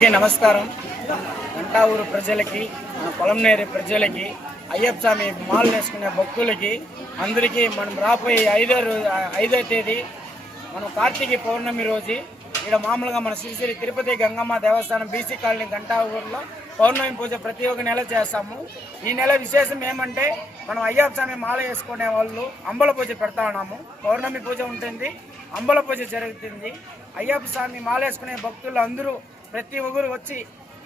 నమస్కారం. గంటా ఊరు ప్రజలకి మన పొలంనేరు ప్రజలకి అయ్యప్ప స్వామి మాలు వేసుకునే భక్తులకి అందరికీ మనం రాబోయే ఐదో రోజు ఐదో తేదీ మనం కార్తీక పౌర్ణమి రోజు ఇక్కడ మామూలుగా మన శ్రీశ్రీ తిరుపతి గంగమ్మ దేవస్థానం బీసీ కాలనీ గంటా ఊర్లో పౌర్ణమి పూజ ప్రతి ఒక్క నెల చేస్తాము. ఈ నెల విశేషం ఏమంటే మనం అయ్యప్ప స్వామి మాల వేసుకునే వాళ్ళు అంబల పూజ పెడతా ఉన్నాము. పౌర్ణమి పూజ ఉంటుంది అంబల పూజ జరుగుతుంది. అయ్యప్ప స్వామి మాల వేసుకునే భక్తులు అందరూ ప్రతి ఒక్కరు వచ్చి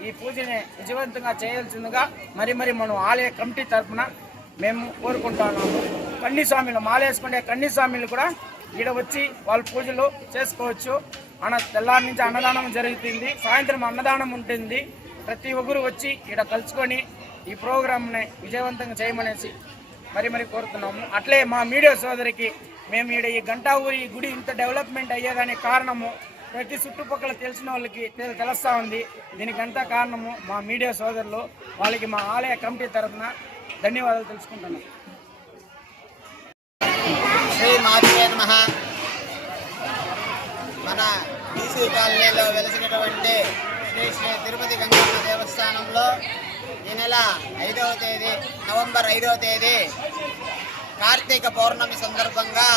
ఈ పూజని విజయవంతంగా చేయాల్సిందిగా మరి మరి మనం ఆలయ కమిటీ తరఫున మేము కోరుకుంటున్నాము. కన్నీ స్వామిలు మాలేసుకుంటే కన్నీ స్వామిలు కూడా ఈడ వచ్చి వాళ్ళ పూజలు చేసుకోవచ్చు. అన్న తెల్లారి నుంచి అన్నదానం జరుగుతుంది. సాయంత్రం అన్నదానం ఉంటుంది. ప్రతి ఒక్కరు వచ్చి ఇక్కడ కలుసుకొని ఈ ప్రోగ్రామ్ని విజయవంతంగా చేయమనేసి మరి మరి కోరుతున్నాము. అట్లే మా మీడియా సోదరికి మేము ఈడ ఈ గంటా ఊరి గుడి ఇంత డెవలప్మెంట్ అయ్యేదానికి కారణము ప్రతి చుట్టుపక్కల తెలిసిన వాళ్ళకి తెలుస్తూ ఉంది. దీనికంతా కారణము మా మీడియా సోదరులు. వాళ్ళకి మా ఆలయ కమిటీ తరఫున ధన్యవాదాలు తెలుసుకుంటున్నాం. శ్రీ మాధవే నమ. మన బీసీ కాలనీలో వెలిసినటువంటి శ్రీ శ్రీ తిరుపతి గంగమ్మ దేవస్థానంలో ఈ నెల ఐదవ తేదీ నవంబర్ ఐదవ తేదీ కార్తీక పౌర్ణమి సందర్భంగా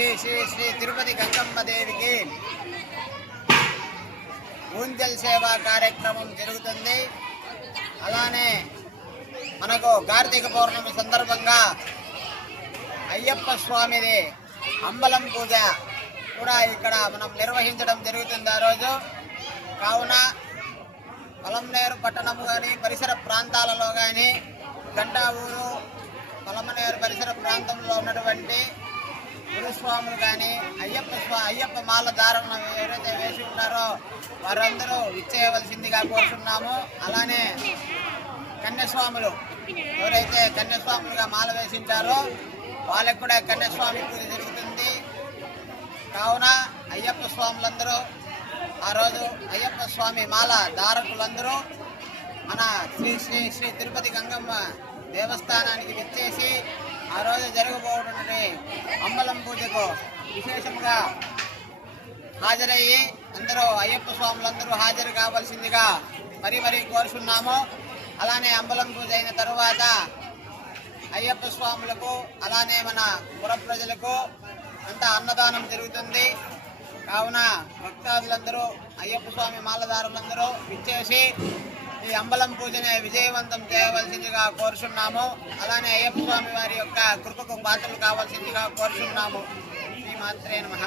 శ్రీ శ్రీ శ్రీ తిరుపతి గంగమ్మ దేవికి ఊంజల్ సేవా కార్యక్రమం జరుగుతుంది. అలానే మనకు కార్తీక పౌర్ణమి సందర్భంగా అయ్యప్ప స్వామిది అంబలం పూజ కూడా ఇక్కడ మనం నిర్వహించడం జరుగుతుంది ఆ రోజు. కావున పొలంనేరు పట్టణము కానీ పరిసర ప్రాంతాలలో కానీ గంటా ఊరు పొలమనేరు పరిసర ప్రాంతంలో ఉన్నటువంటి గురుస్వాములు కానీ అయ్యప్ప స్వా అయ్యప్ప మాల దారం ఎవరైతే వేసి ఉన్నారో వారందరూ ఇచ్చేయవలసిందిగా కోరుతున్నాము అలానే కన్యస్వాములు ఎవరైతే కన్యస్వాములుగా మాల వేసింటారో వాళ్ళకు కూడా కన్యస్వామి పూజ జరుగుతుంది. కావున అయ్యప్ప స్వాములందరూ ఆ రోజు అయ్యప్ప స్వామి మాల ధారకులందరూ మన శ్రీ శ్రీ శ్రీ తిరుపతి గంగమ్మ దేవస్థానానికి విచ్చేసి ఆ రోజు జరగబోతున్నటువంటి అంబలం పూజకు విశేషంగా హాజరయ్యి అందరూ అయ్యప్ప స్వాములందరూ హాజరు కావాల్సిందిగా మరీ మరీ కోరుచున్నాము. అలానే అంబలం పూజ అయిన తరువాత అయ్యప్ప స్వాములకు అలానే మన పుర ప్రజలకు అంతా అన్నదానం జరుగుతుంది. కావున భక్తాదులందరూ అయ్యప్ప స్వామి మాలదారులందరూ విచ్చేసి ఈ అంబలం పూజని విజయవంతం చేయవలసిందిగా కోరుచున్నాము. అలానే అయ్యప్ప స్వామి వారి యొక్క కృపకు పాత్రలు కావాల్సిందిగా కోరుచున్నాము. శ్రీ మాత్రే నమః.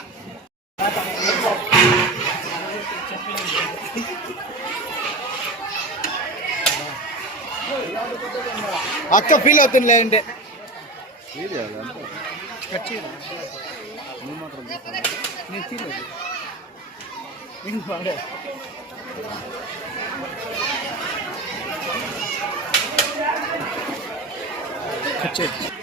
అక్క ఫీల్ అవుతుంది లేదంటే నేను ఫీల్ అవుతుంది சரி